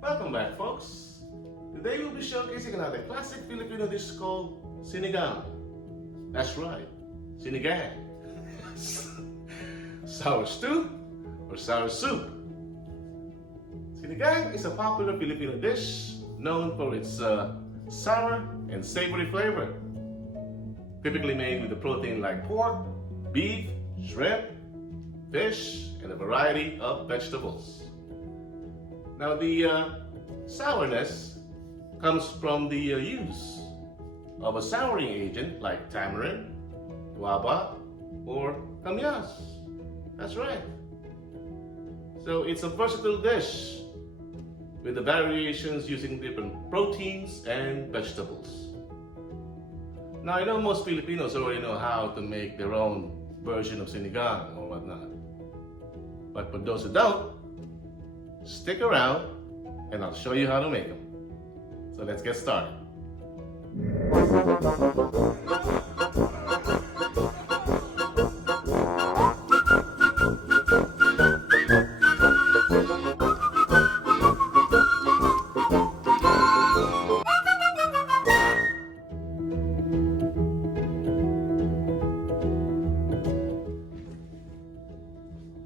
Welcome back, folks. Today we'll be showcasing another classic Filipino dish called sinigang. That's right, sinigang. Sour stew or sour soup. Sinigang is a popular Filipino dish known for its sour and savory flavor. Typically made with a protein like pork, beef, shrimp, fish, and a variety of vegetables. Now the sourness comes from the use of a souring agent like tamarind, guava, or kamyas. That's right. So it's a versatile dish with the variations using different proteins and vegetables. Now I know most Filipinos already know how to make their own version of sinigang or whatnot. But for those who don't, stick around and I'll show you how to make them. So let's get started.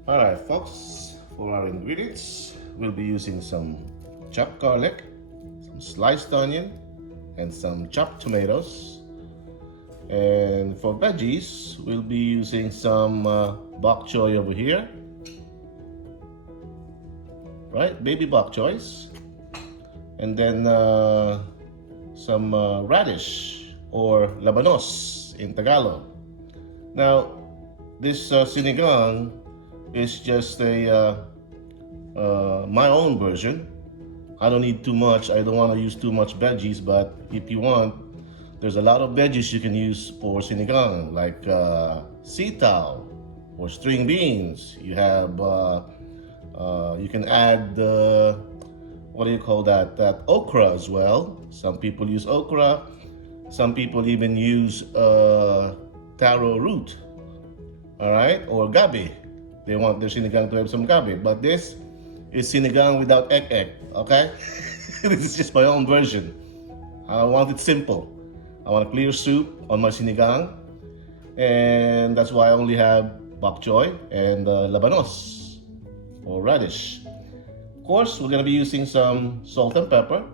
Alright folks, for our ingredients, we'll be using some chopped garlic, some sliced onion, and some chopped tomatoes. And for veggies, we'll be using some bok choy over here. Right, baby bok choys. And then some radish or labanos in Tagalog. Now, this sinigang is just a my own version. I don't need too much. I don't want to use too much veggies, but if you want, there's a lot of veggies you can use for sinigang, like sitaw or string beans. You have you can add what do you call that? That okra as well. Some people use okra. Some people even use taro root. All right, or gabi. They want their sinigang to have some gabi, but this is sinigang without egg, okay? This is just my own version. I want it simple. I want a clear soup on my sinigang, and that's why I only have bok choy and labanos, or radish. Of course, we're gonna be using some salt and pepper,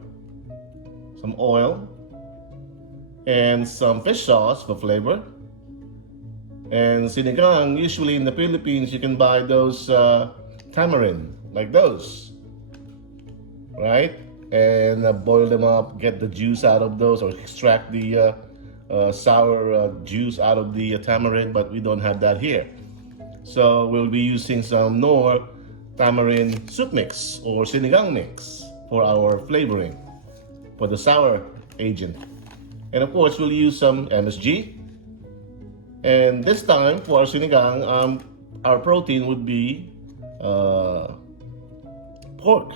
some oil, and some fish sauce for flavor. And sinigang, usually in the Philippines, you can buy those tamarind, like those, right? And boil them up, get the juice out of those, or extract the sour juice out of the tamarind, but we don't have that here. So we'll be using some Knorr tamarind soup mix or sinigang mix for our flavoring, for the sour agent. And of course, we'll use some MSG. And this time for our sinigang, our protein would be pork.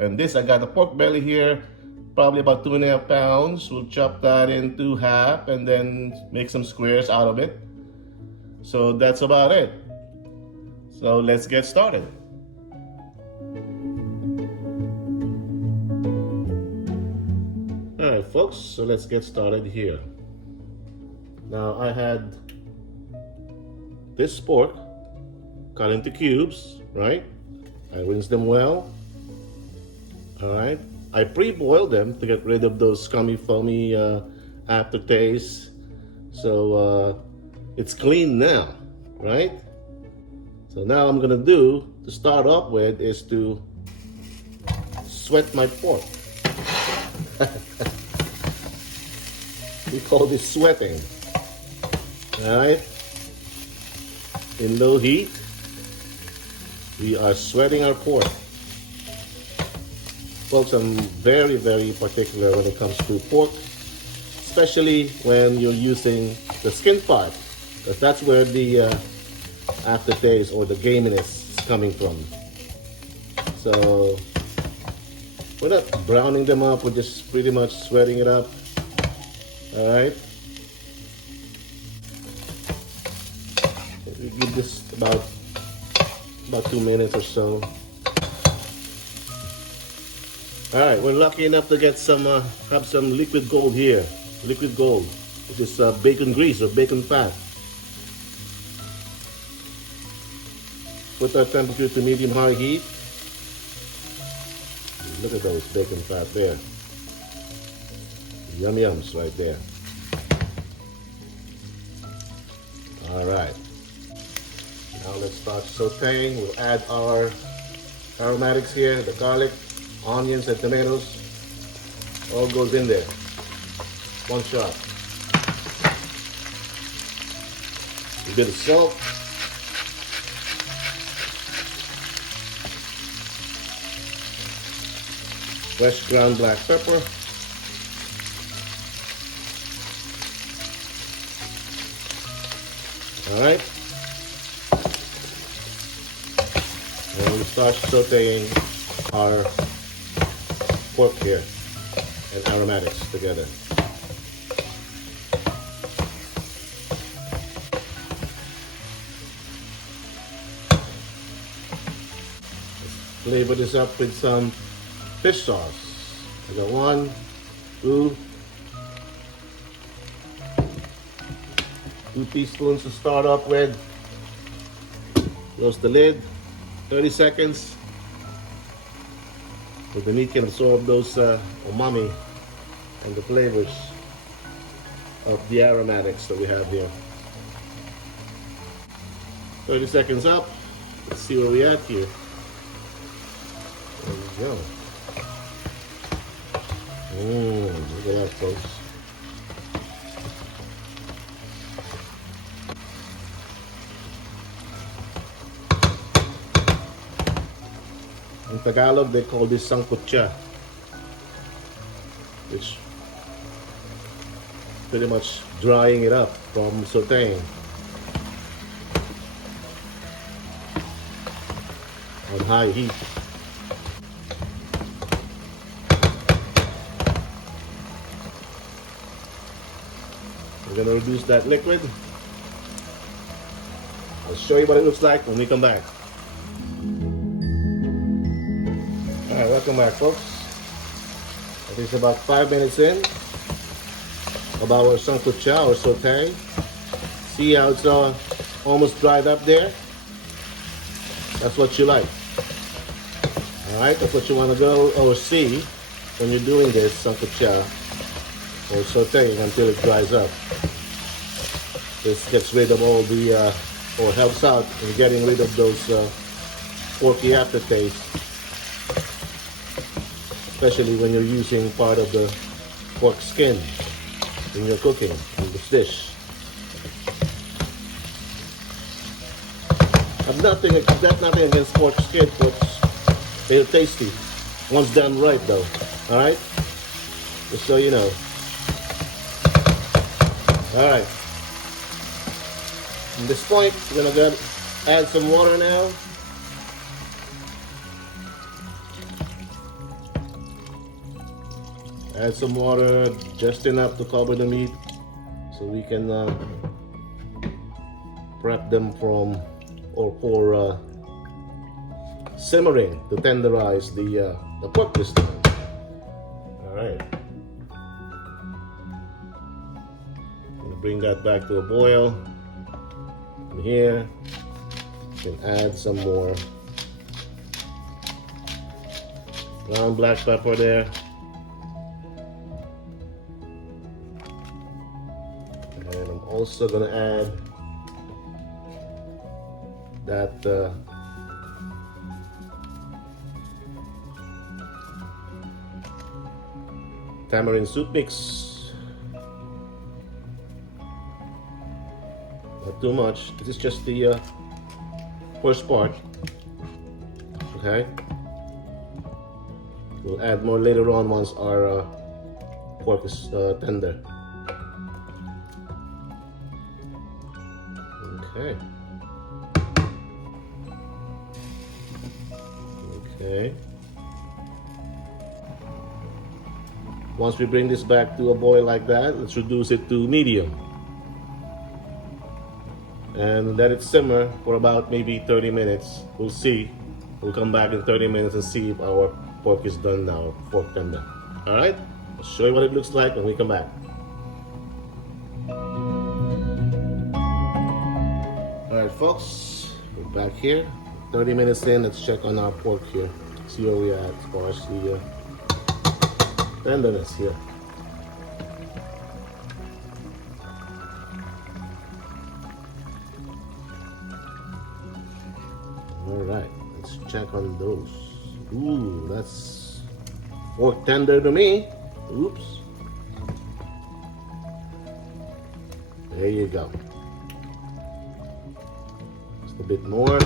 And this, I got a pork belly here, probably about 2.5 pounds. We'll chop that into half and then make some squares out of it. So that's about it. So let's get started. All right, folks, so let's get started here. Now I had this pork cut into cubes, right? I rinsed them well. All right. I pre-boiled them to get rid of those scummy, foamy aftertaste. So it's clean now, right? So now I'm gonna do to start off with is to sweat my pork. We call this sweating. All right, in low heat, we are sweating our pork. Folks, I'm very, very particular when it comes to pork, especially when you're using the skin part, because that's where the aftertaste or the gaminess is coming from. So we're not browning them up, we're just pretty much sweating it up. All right. We give this about 2 minutes or so. All right, we're lucky enough to get some, have some liquid gold here. Liquid gold, which is bacon grease or bacon fat. Put our temperature to medium-high heat. Look at those bacon fat there. Yum yums right there. All right. Now let's start sauteing. We'll add our aromatics here, the garlic, onions, and tomatoes. All goes in there. One shot. A bit of salt. Fresh ground black pepper. All right. And we start sauteing our pork here and aromatics together. Let's flavor this up with some fish sauce. I got 1, 2 teaspoons to start off with. Close the lid. 30 seconds. So the meat can absorb those umami and the flavors of the aromatics that we have here. 30 seconds up. Let's see where we at here. There we go. Look at that, folks. In Tagalog, they call this sangkutya, which pretty much drying it up from sauteing on high heat. We're gonna reduce that liquid. I'll show you what it looks like when we come back. Alright, welcome back, folks. It is about 5 minutes in of our sangkutya or saute. See how it's almost dried up there? That's what you like. Alright, that's what you want to go or see when you're doing this sangkutya or sauteing until it dries up. This gets rid of all the, or helps out in getting rid of those porky aftertaste, especially when you're using part of the pork skin in your cooking in this dish. I've got nothing against pork skin, folks. They're tasty once done right, though. All right, just so you know. All right. At this point, we're gonna add some water now. Add some water, just enough to cover the meat, so we can prep them from or for simmering to tenderize the pork this time. All right. Gonna bring that back to a boil. And here, you can add some more ground black pepper there. And I'm also gonna add that tamarind soup mix. Not too much. This is just the first part. Okay. We'll add more later on once our pork is tender. Okay. Okay. Once we bring this back to a boil like that, let's reduce it to medium. And let it simmer for about maybe 30 minutes. We'll see. We'll come back in 30 minutes and see if our pork is done now, pork tender. All right, I'll show you what it looks like when we come back. All right, folks, we're back here. 30 minutes in, let's check on our pork here. See where we're at as far as the tenderness here. All right, let's check on those. Ooh, that's pork tender to me. Oops. There you go. Just a bit more.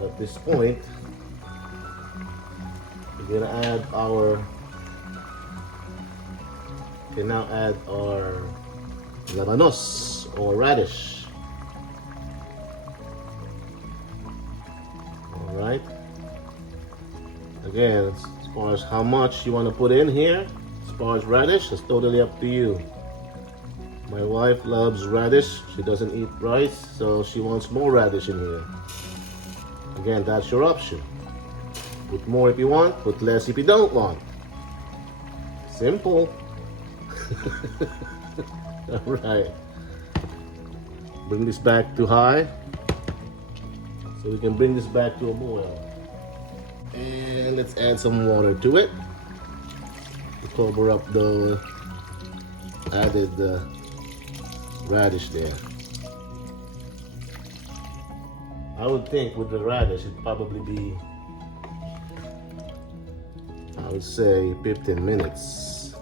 At this point, we're gonna add our. We can now add our labanos or radish. All right. Again, as far as how much you want to put in here, as far as radish, it's totally up to you. My wife loves radish. She doesn't eat rice, so she wants more radish in here. Again, that's your option. Put more if you want, put less if you don't want. Simple. All right. Bring this back to high. So we can bring this back to a boil. And let's add some water to it to cover up the added radish there. I would think with the radish it'd probably be, I would say 15 minutes.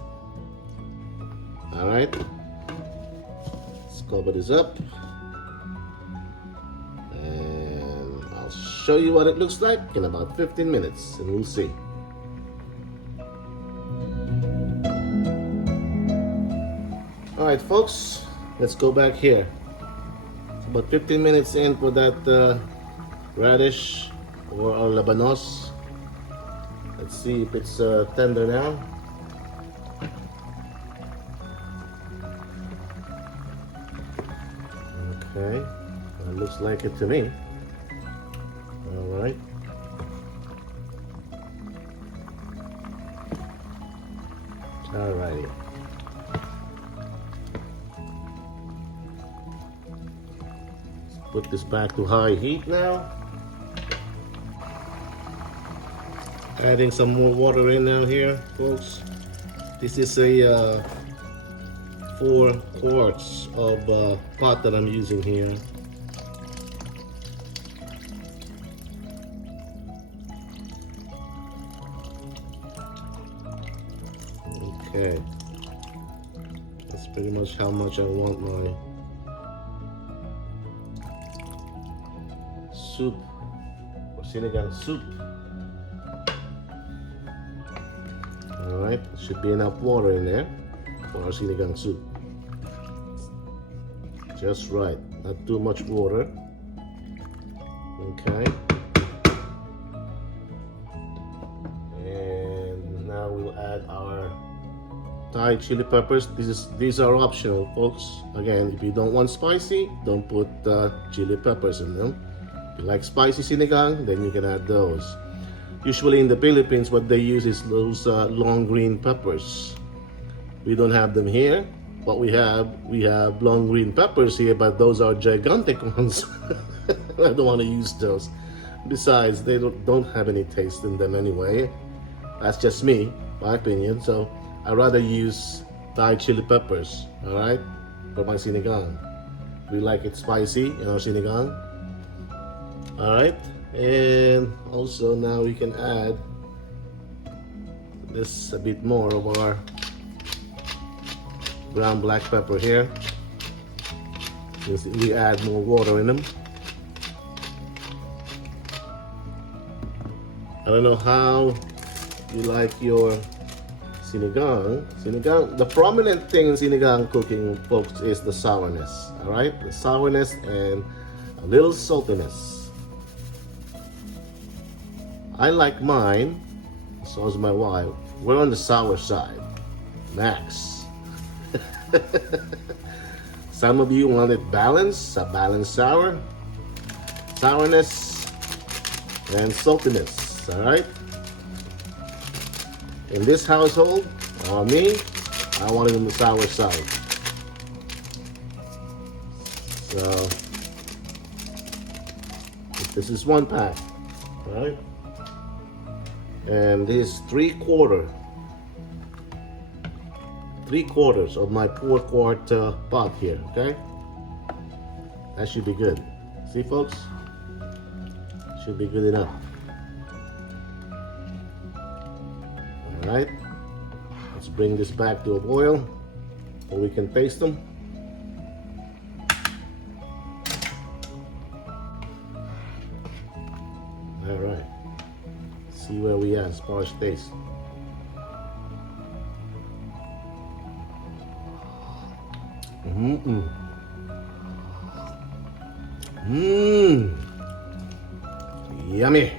All right, let's cover this up and I'll show you what it looks like in about 15 minutes and we'll see. All right, folks, let's go back here. It's about 15 minutes in for that radish or our labanos. Let's see if it's tender now. Okay, it looks like it to me. All right. All righty. Put this back to high heat now. Adding some more water in now here, folks. This is a 4 quarts of pot that I'm using here. Okay. That's pretty much how much I want my soup or sinigang soup. Alright, should be enough water in there for our sinigang soup. Just right, not too much water. Okay. And now we'll add our Thai chili peppers. These are optional, folks. Again, if you don't want spicy, don't put chili peppers in them. If you like spicy sinigang, then you can add those. Usually in the Philippines, what they use is those long green peppers. We don't have them here. What we have long green peppers here, but those are gigantic ones. I don't want to use those. Besides, they don't have any taste in them anyway. That's just me, my opinion. So I'd rather use Thai chili peppers, all right, for my sinigang. We like it spicy in our sinigang. All right, and also now we can add this a bit more of our ground black pepper here. You see, we add more water in them. I don't know how you like your sinigang. The prominent thing in sinigang cooking, folks, is the sourness. All right, the sourness and a little saltiness. I like mine, so is my wife. We're on the sour side, max. Some of you want it balanced, a balanced sourness and saltiness. All right, in this household, me, I want it on the sour side. So this is 1 pack, right? And this is 3/4 of my 4-quart pot here, okay? That should be good. See, folks? Should be good enough. All right, let's bring this back to a boil so we can taste them. All right, see where we at as far as taste. Yummy.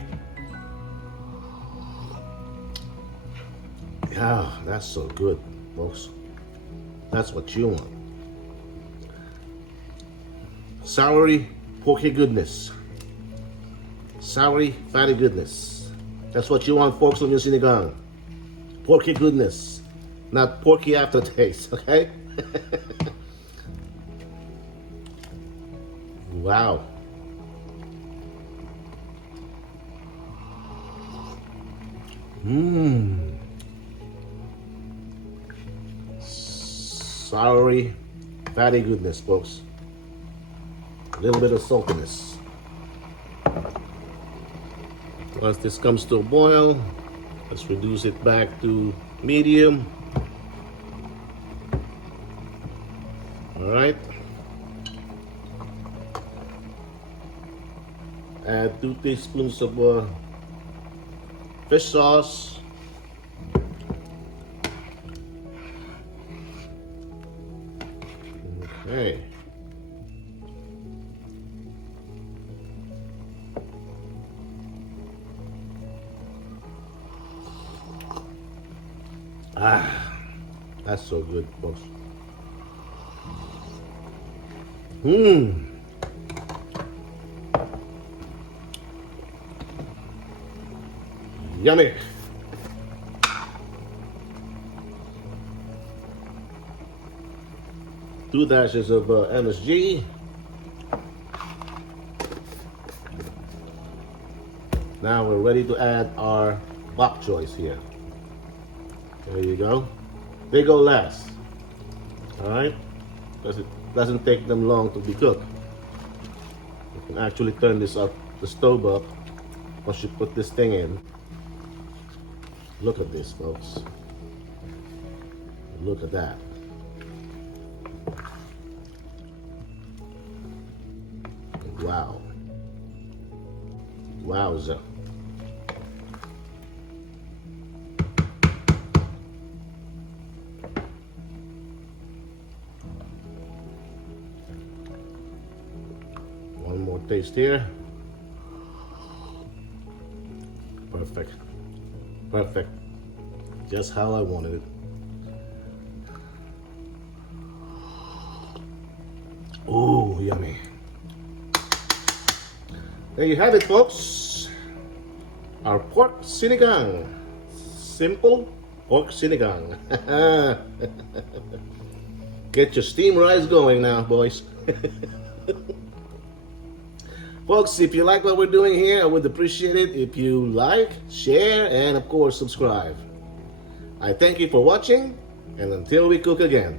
Yeah, that's so good, folks. That's what you want. Soury, porky goodness. Soury, fatty goodness. That's what you want, folks, on your sinigang. Porky goodness, not porky aftertaste, okay? Wow. Soury, fatty goodness, folks. A little bit of saltiness. Once this comes to a boil, let's reduce it back to medium. All right. Add 2 teaspoons of fish sauce. Okay. That's so good, folks. Yummy. Two dashes of MSG. Now we're ready to add our bok choys here. There you go. They go last. All right, because it doesn't take them long to be cooked. You can actually turn this up, the stove up, once you put this thing in. Look at this, folks. Look at that. Wow. Wowza. One more taste here. Perfect. Perfect. Just how I wanted it. Oh, yummy. There you have it, folks. Our pork sinigang. Simple pork sinigang. Get your steam rice going now, boys. Folks, if you like what we're doing here, I would appreciate it if you like, share, and of course, subscribe. I thank you for watching, and until we cook again,